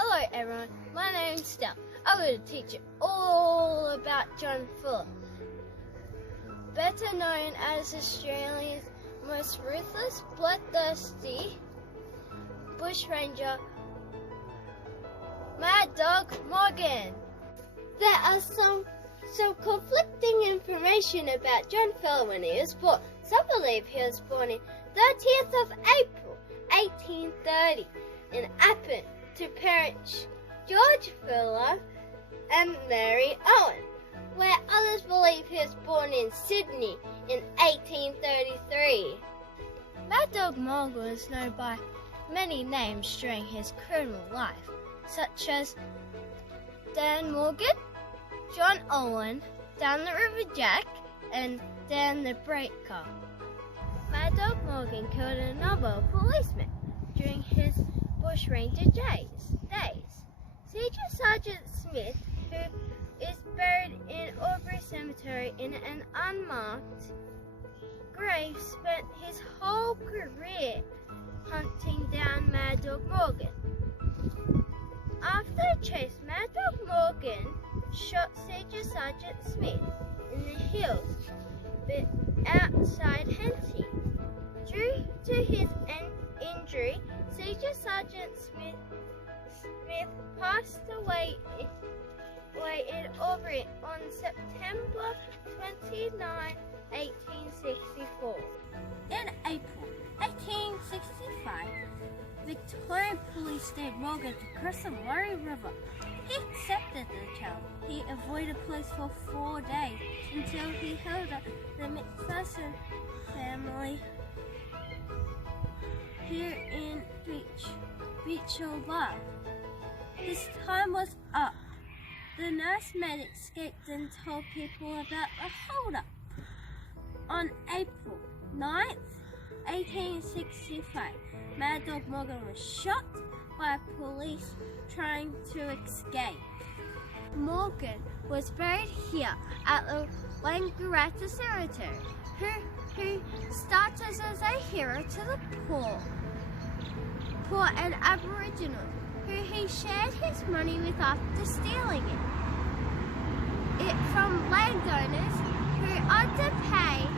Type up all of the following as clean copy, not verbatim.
Hello everyone, my name's Stella. I'm going to teach you all about John Phillip, better known as Australia's most ruthless, bloodthirsty bushranger, Mad Dog Morgan. There are some conflicting information about John Phillip when he was born. Some believe he was born in 30th of April, 1830 in Appin to parents George Phillip and Mary Owen, where others believe he was born in Sydney in 1833. Mad Dog Morgan was known by many names during his criminal life, such as Dan Morgan, John Owen, Dan the River Jack, and Dan the Breaker. Mad Dog Morgan killed a number of policemen during his bushranger days. Sergeant Sergeant Smith, who is buried in Aubrey Cemetery in an unmarked grave, spent his whole career hunting down Mad Dog Morgan. After a chase, Mad Dog Morgan shot Sergeant Smith in the heels outside Henty. Due to his injury, Sergeant Smith passed away in Aubrey on September 29, 1864. In April 1865, Victorian police stayed Morgan to cross the Murray River. He accepted the challenge. He avoided police for 4 days until he held up the McPherson family here in Beecher Bar. His time was up. The nursemaid escaped and told people about the holdup. On April 9th, 1865, Mad Dog Morgan was shot by police trying to escape. Morgan was buried here at the Wangaratta Cemetery, who started as a hero to the poor and Aboriginal, who he shared his money with after stealing it from landowners who underpaid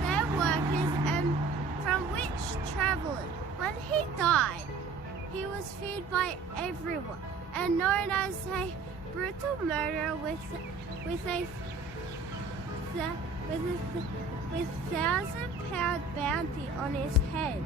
their workers and from which travellers. When he died, he was feared by everyone and known as a brutal murderer with 1,000-pound bounty on his head.